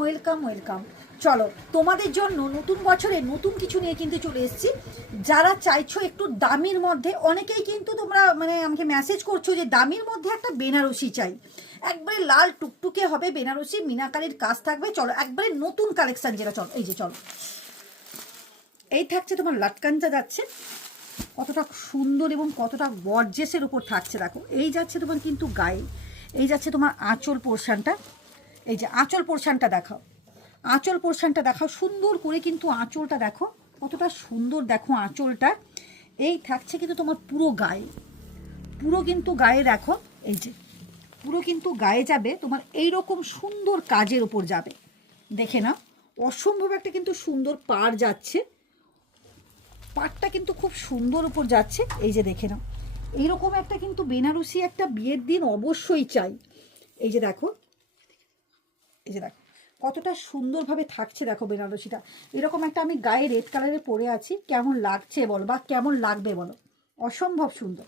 Welcome welcome. চলো তোমাদের জন্য নতুন বছরে নতুন কিছু নিয়ে কিন্তু চলে এসেছি। যারা চাইছো একটু দামির মধ্যে, অনেকেই কিন্তু তোমরা মানে আমাকে মেসেজ করছো যে দামির মধ্যে একটা বেনারসি চাই, একবারে লাল টুকটুকে হবে বেনারসি, মিনাকারির কাজ থাকবে। চলো একবারে নতুন কালেকশন যেটা, চলো এই যে চলো এই থাকছে তোমার লাটকানটা যাচ্ছে কতটা সুন্দর এবং কতটা গর্জেসের উপর থাকছে দেখো। এই যাচ্ছে তোমার কিন্তু গায়ে, এই যাচ্ছে তোমার আঁচল পোর্শনটা, এই যে আঁচল পোর্শনটা দেখাও, আঁচল পোর্শনটা দেখাও সুন্দর করে, কিন্তু আঁচলটা দেখো কতটা সুন্দর, দেখো আঁচলটা। এই থাকছে কিন্তু তোমার পুরো গায়ে, পুরো কিন্তু গায়ে দেখো, এই যে পুরো কিন্তু গায়ে যাবে তোমার এই রকম সুন্দর কাজের ওপর যাবে। দেখে না, অসম্ভব একটা কিন্তু সুন্দর পাড় যাচ্ছে, পাটটা কিন্তু খুব সুন্দর উপর যাচ্ছে। এই যে দেখে নাও, এইরকম একটা কিন্তু বেনারসি একটা বিয়ের দিন অবশ্যই চাই। এই যে দেখো, এই যে দেখো কতটা সুন্দরভাবে থাকছে দেখো বেনারসিটা। এরকম একটা আমি গায়ে রেড কালারে পরে আছি, কেমন লাগছে বলো বা কেমন লাগবে বলো, অসম্ভব সুন্দর।